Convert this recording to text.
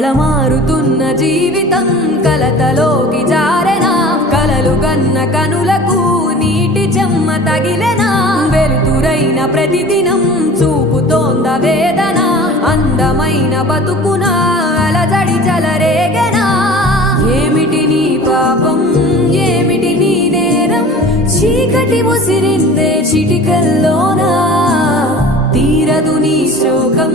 కళమారుతున్న జీవితం కలతలోకి జారెనా కలలు గన్న కనులకు నీటి చెమ్మ తగిలెనా వెలుతురైన ప్రతిదినం చూపుతోంద వేదన అందమైన బతుకున అలజడి చలరేగెనా ఏమిటి నీ పాపం ఏమిటి నీ నేరం చీకటి ముసిరిందే చిటికల్లోనా తీరదు నీ శోకం